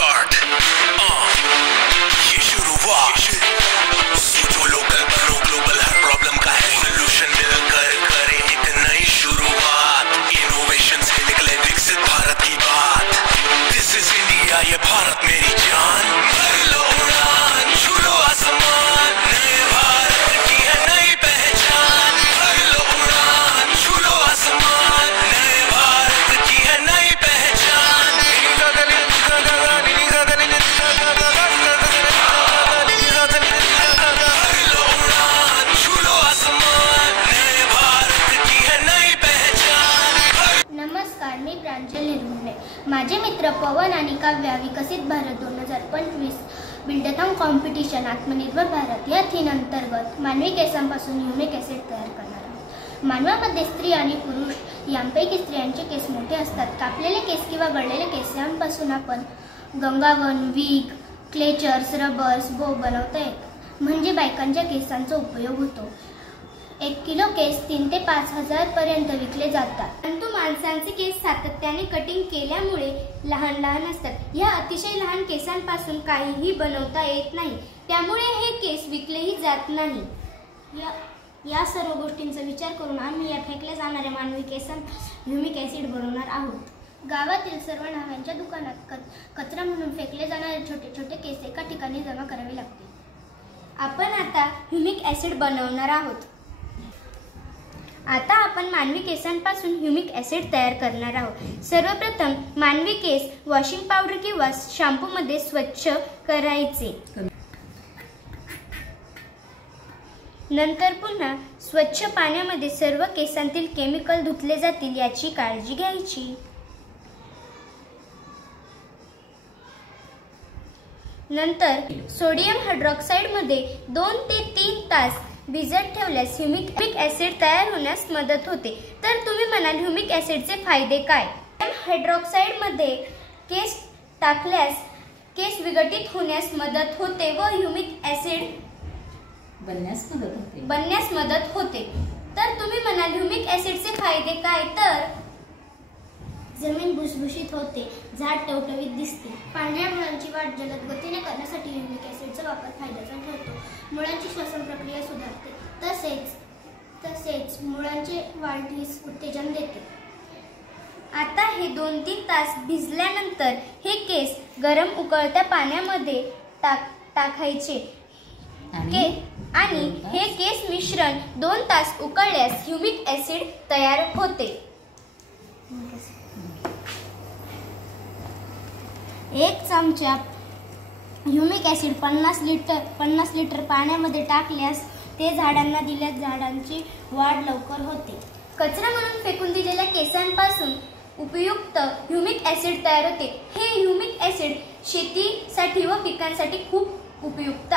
Start ये शुरुआत सोचो लोकल बनो ग्लोबल हर प्रॉब्लम का है सोल्यूशन मिलकर करें एक नई शुरुआत इनोवेशन से निकले विकसित भारत की बात दिस इज इंडिया ये भारत मेरी जान भर लो उड़ान छू लो आसमान नए भारत की है नई पहचान भर लो उड़ान छू लो आसमान नए भारत की है नई पहचान नमस्कार, मी प्रांजली रुंडे. माझे मित्र पवन आणि काव्या विकसित भारत 2025 बिल्डथॉन कॉम्पिटिशन आत्मनिर्भर भारत या थीम अंतर्गत मानवी केसांपासून ह्युमिक ॲसिड तयार करणार आहोत. मानवामध्ये स्त्री आणि पुरुष यांपैकी स्त्रियांचे केस मोठे असतात. कापलेले केस किंवा गळलेले केस यांपासून आपण गंगावन, विग, क्लेचर्स, रबर्स, बो बनवता येतात. म्हणजे बायकांच्या केसांचा उपयोग होतो. 1 किलो केस 3 ते 5 हजार पर्यंत विकले जातात. परंतु माणसांचे केस सातत्याने कटिंग केल्यामुळे लहान लहान असतात. या अतिशय लहान केसांपासून काहीही बनवता येत नाही. त्यामुळे हे केस विकलेही जात नाही. या सर्व गोष्टींचा विचार करून आम्ही या फेकल्या जाणाऱ्या मानवी केसांपासून ह्युमिक ॲसिड बनवणार आहोत. गावातील सर्व न्हाव्यांच्या दुकानात कचरा म्हणून फेकले जाणारे छोटे छोटे केस एका ठिकाणी जमा करावे लागतील. आपण आता ह्युमिक ॲसिड बनवणार आहोत. आता आपण मानवी केसांपासून ह्युमिक ॲसिड तयार करणार आहोत. सर्वप्रथम मानवी केस वॉशिंग पावडर किंवा शॅम्पूमध्ये स्वच्छ करायचे. नंतर पुन्हा स्वच्छ पाण्यामध्ये सर्व केसांतील केमिकल धुतले जातील याची काळजी घ्यायची. नंतर सोडियम हायड्रॉक्साईडमध्ये 2 ते 3 तास भिजत ठेवल्यास ह्युमिक ॲसिड तयार होण्यास मदत होते. तर तुम्ही म्हणाल ह्युमिक ॲसिडचे फायदे काय? हायड्रॉक्साईडमध्ये केस टाकल्यास केस विघटित होण्यास मदत होते व ह्युमिक ॲसिड बनण्यास मदत होते. तर तुम्ही म्हणाल ह्युमिक ॲसिडचे फायदे काय? तर जमीन भुसभुशीत होते, झाड टवटवीत दिसते. पांढऱ्या मुळांची वाढ जलद गतीने करण्यासाठी ह्युमिक ॲसिडचा वापर फायद्याचा ठरतो. मुळांची श्वसन प्रक्रिया सुधारते, तसेच मुळांचे वाढीस उत्तेजन देते. आता हे 2-3 तास भिजल्यानंतर हे केस गरम उकळत्या पाण्यामध्ये टाकायचे आणि हे केस मिश्रण 2 तास उकळल्यास ह्युमिक ॲसिड तयार होते. 1 चमचा ह्युमिक ॲसिड 50 लिटर पाण्यामध्ये टाकल्यास ते झाडांना दिल्यास झाडांची वाढ लवकर होते. कचरा म्हणून फेकून दिलेल्या केसांपासून उपयुक्त ह्युमिक ॲसिड तयार होते. हे ह्युमिक ॲसिड शेतीसाठी व पिकांसाठी खूप उपयुक्त